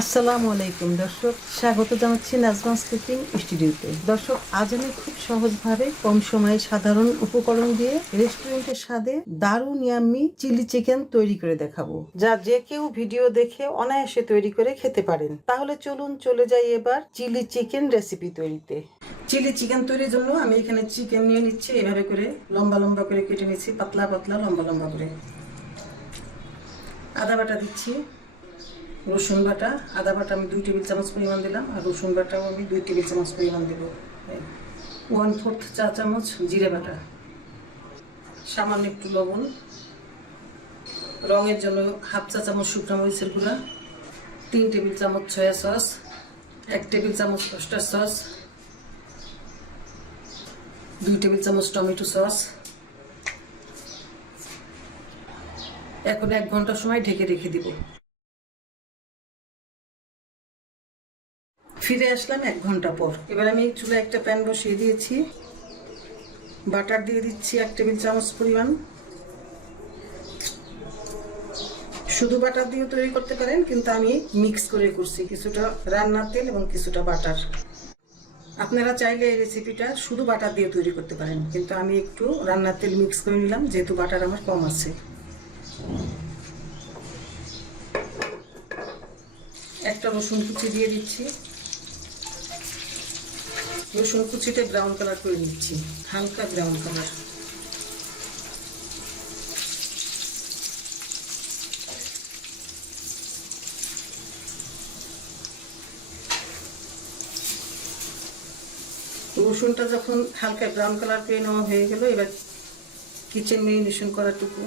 আসসালামু আলাইকুম দর্শক, স্বাগত জানাচ্ছি নাজমাস কুকিং স্টুডিওতে। দর্শক, আজ আমি খুব সহজভাবে কম সময়ে সাধারণ উপকরণ দিয়ে রেস্টুরেন্টের স্বাদে দারুণ ইয়াম্মি চিলি চিকেন তৈরি করে দেখাবো, যা যে কেউ ভিডিও দেখে অনায়াসে তৈরি করে খেতে পারেন। তাহলে চলুন চলে যাই এবার চিলি চিকেন রেসিপি তৈরিতে। চিলি চিকেন তৈরির জন্য আমি এখানে চিকেন নিয়ে নিচ্ছি, এভাবে করে লম্বা লম্বা করে কেটে নিচ্ছি, পাতলা পাতলা লম্বা লম্বা করে। আদা বাটা দিচ্ছি, রসুন বাটা। আদা বাটা আমি 2 টেবিল চামচ পরিমাণ দিলাম, আর রসুন বাটাও আমি 2 টেবিল চামচ পরিমাণ দেব। 1/4 চা চামচ জিরে বাটা, সামান্য একটু লবণ, রঙের জন্য 1/2 চা চামচ শুকনো মরিচের গুঁড়া, 3 টেবিল চামচ সয়া সস, 1 টেবিল চামচ অয়েস্টার সস, 2 টেবিল চামচ টমেটো সস। এখন 1 ঘন্টা সময় ঢেকে রেখে দিব। ফিরে আসলাম 1 ঘন্টা পর। এবার আমি চুলায় একটা প্যান বসিয়ে দিয়েছি, বাটার দিয়ে দিচ্ছি 1 টেবিল চামচ পরিমাণ। শুধু বাটার দিয়ে তৈরি করতে পারেন, কিন্তু আমি মিক্স করে করছি, কিছুটা রান্নার তেল এবং কিছুটা বাটার। আপনারা চাইলে এই রেসিপিটা শুধু বাটার দিয়ে তৈরি করতে পারেন, কিন্তু আমি একটু রান্নার তেল মিক্স করে নিলাম, যেহেতু বাটার আমার কম আছে। একটা রসুন কুচি দিয়ে দিচ্ছি, রসুন কুচিতে ব্রাউন কালার করে নিচ্ছি, হালকা ব্রাউন কালার। রসুনটা যখন হালকা ব্রাউন কালার করে নেওয়া হয়ে গেল, এবার কিচেন মেরিনেশন করাটুকু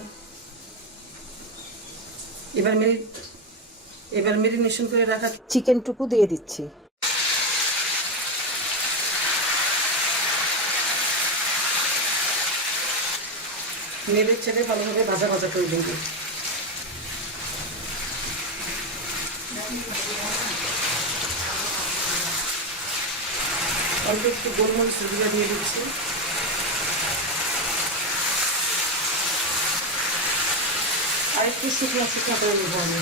এবার মেরিনেশন করে রাখা চিকেনটুকু দিয়ে দিচ্ছি। নেড়ে ছেড়ে ভালোভাবে ভাজা ভাজা করে দেব। অল্প একটু গোলমরিচ গুঁড়া দিয়ে দিচ্ছি, আর একটু শুকনো শুকনো করে নেব আমি।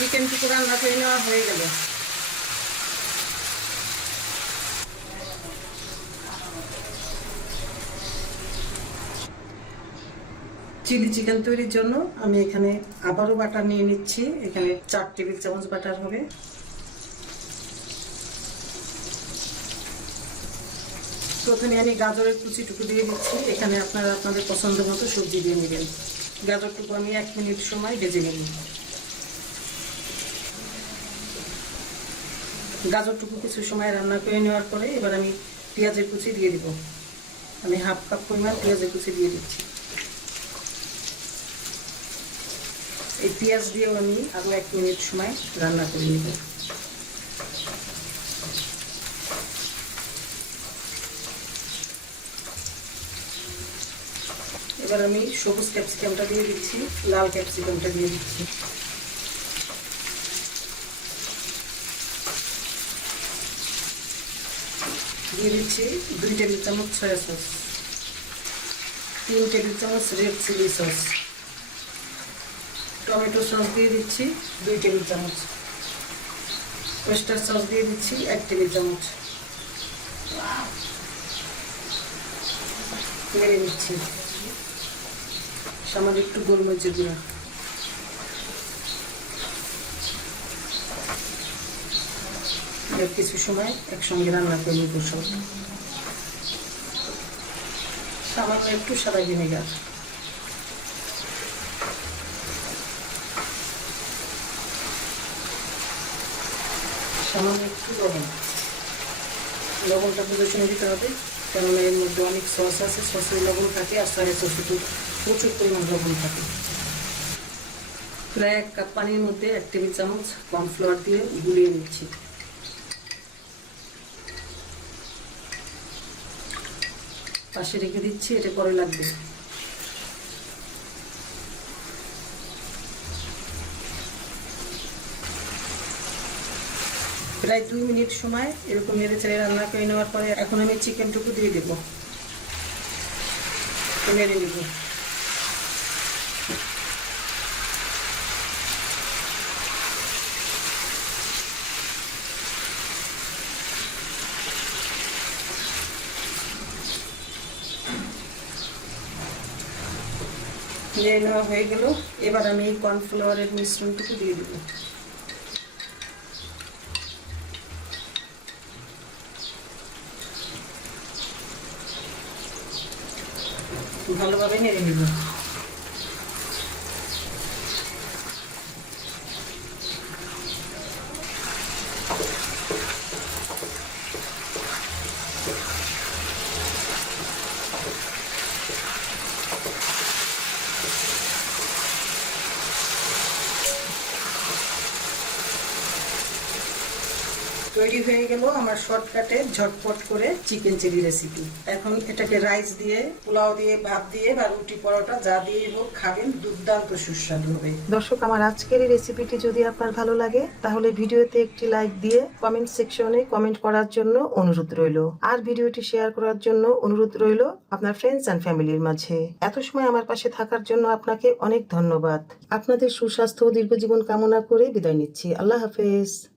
চিকেনটুকু রান্না করে নেওয়া হয়ে গেল। চিলি চিকেন তৈরির জন্য আমি এখানে আবারও বাটার নিয়ে নিচ্ছি, এখানে 4 টেবিল চামচ বাটার হবে। প্রথমে আমি গাজরের কুচিটুকু দিয়ে দিচ্ছি, এখানে আপনারা আপনাদের পছন্দ মতো সবজি দিয়ে নেবেন। গাজরটুকু আমি 1 মিনিট সময় ভেজে নেব। গাজরটুকু কিছু সময় রান্না করে নেওয়ার পরে এবার আমি পেঁয়াজের কুচি দিয়ে দিব। আমি 1/2 কাপ পরিমাণ পেঁয়াজের কুচি দিয়ে দিচ্ছি। এই পেঁয়াজ দিয়েও আমি আরও 1 মিনিট সময় রান্না করে নেব। এবার আমি সবুজ ক্যাপসিকামটা দিয়ে দিচ্ছি, লাল ক্যাপসিকামটা দিয়ে দিচ্ছি। দিয়ে দিচ্ছি 2 টেবিল চামচ সয়া সস, 3 টেবিল চামচ red chilli sauce, tomato sauce দিয়ে দিচ্ছি 2 টেবিল চামচ, ওয়েস্টার সস দিয়ে দিচ্ছি 1 টেবিল চামচ। মেরে নিচ্ছি, সামান্য একটু গোলমরিচের গুঁড়া। কিছু সময় একসঙ্গে রান্না করে নিব সব। সামান্য একটু সাদা ভিনেগার, সামান্য একটু লবণ। লবণটা বুঝে শুনে দিতে হবে, কেননা এর মধ্যে অনেক সস আছে, সসের লবণ থাকে, আর সয়া সসে তো প্রচুর পরিমাণ লবণ থাকে। প্রায় 1 কাপ পানির মধ্যে 1 টেবিল চামচ কর্নফ্লাওয়ার দিয়ে গুলিয়ে নিচ্ছি। পাশে রেখে দিচ্ছি, এটা পরে লাগবে। প্রায় 2 মিনিট সময় এরকম নেড়ে চেড়ে রান্না করে নেওয়ার পরে এখন আমি চিকেনটুকু দিয়ে দেবো, নেড়ে নেব। নেড়ে নেওয়া হয়ে গেল। এবার আমি এই কর্নফ্লাওয়ারের মিশ্রণটুকু দিয়ে দেবো। ভালোভাবে নেড়ে নেব। তৈরি হয়ে গেল আমার শর্টকাটে ঝটপট করে চিকেন চিলি রেসিপি। এখন এটাকে রাইস দিয়ে, পোলাও দিয়ে, ভাত দিয়ে বা রুটি পরোটা যা দিয়ে হোক খাবেন, দুর্দান্ত সুস্বাদু হবে। দর্শক, আমার আজকের এই রেসিপিটি যদি আপনার ভালো লাগে তাহলে ভিডিওতে একটি লাইক দিয়ে কমেন্ট সেকশনে কমেন্ট করার জন্য অনুরোধ রইল। আর ভিডিওটি শেয়ার করার জন্য অনুরোধ রইল আপনার ফ্রেন্ডস অ্যান্ড ফ্যামিলির মাঝে। এত সময় আমার পাশে থাকার জন্য আপনাকে অনেক ধন্যবাদ। আপনাদের সুস্বাস্থ্য ও দীর্ঘজীবন কামনা করে বিদায় নিচ্ছি। আল্লাহ হাফেজ।